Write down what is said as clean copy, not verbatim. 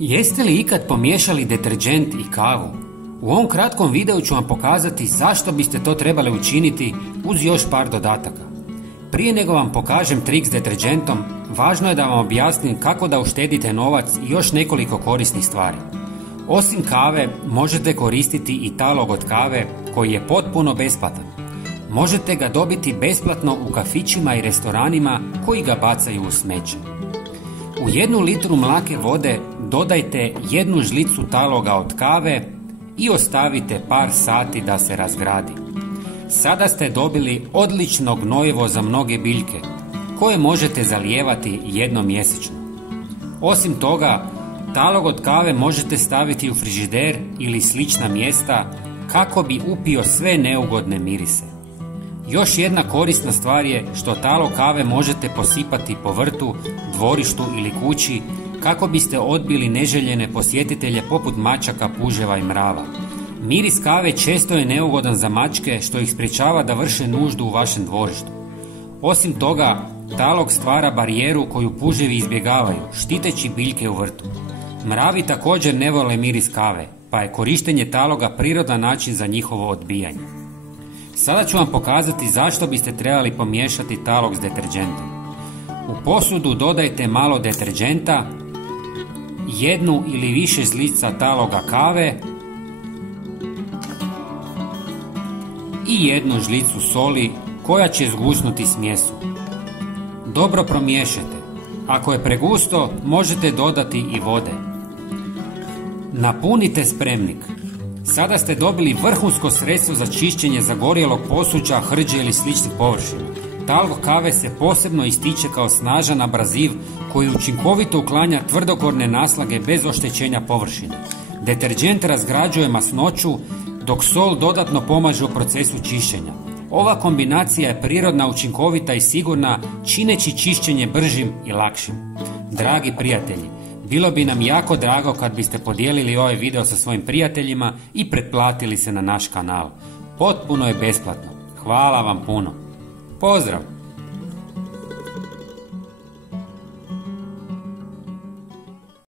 Jeste li ikad pomiješali deterdžent i kavu? U ovom kratkom videu ću vam pokazati zašto biste to trebali učiniti uz još par dodataka. Prije nego vam pokažem trik s deterdžentom, važno je da vam objasnim kako da uštedite novac i još nekoliko korisnih stvari. Osim kave, možete koristiti i talog od kave koji je potpuno besplatan. Možete ga dobiti besplatno u kafićima i restoranima koji ga bacaju u smeće. U 1 litru mlake vode dodajte 1 žlicu taloga od kave i ostavite par sati da se razgradi. Sada ste dobili odlično gnojivo za mnoge biljke, koje možete zalijevati jednom mjesečno. Osim toga, talog od kave možete staviti u frižider ili slična mjesta kako bi upio sve neugodne mirise. Još jedna korisna stvar je što talog kave možete posipati po vrtu, dvorištu ili kući kako biste odbili neželjene posjetitelje poput mačaka, puževa i mrava. Miris kave često je neugodan za mačke što ih sprječava da vrše nuždu u vašem dvorištu. Osim toga, talog stvara barijeru koju puževi izbjegavaju, štiteći biljke u vrtu. Mravi također ne vole miris kave, pa je korištenje taloga prirodan način za njihovo odbijanje. Sada ću vam pokazati zašto biste trebali pomiješati talog s deterdžentom. U posudu dodajte malo deterdženta, 1 ili više žlica taloga kave i 1 žlicu soli koja će zgusnuti smjesu. Dobro promiješajte. Ako je pregusto, možete dodati i vode. Napunite spremnik. Sada ste dobili vrhunsko sredstvo za čišćenje zagorjelog posuđa, hrđe ili sličnih površina. Talog kave se posebno ističe kao snažan abraziv koji učinkovito uklanja tvrdokorne naslage bez oštećenja površine. Deterdžent razgrađuje masnoću, dok sol dodatno pomaže u procesu čišćenja. Ova kombinacija je prirodna, učinkovita i sigurna, čineći čišćenje bržim i lakšim. Dragi prijatelji, bilo bi nam jako drago kad biste podijelili ovaj video sa svojim prijateljima i pretplatili se na naš kanal. Potpuno je besplatno. Hvala vam puno. Pozdrav!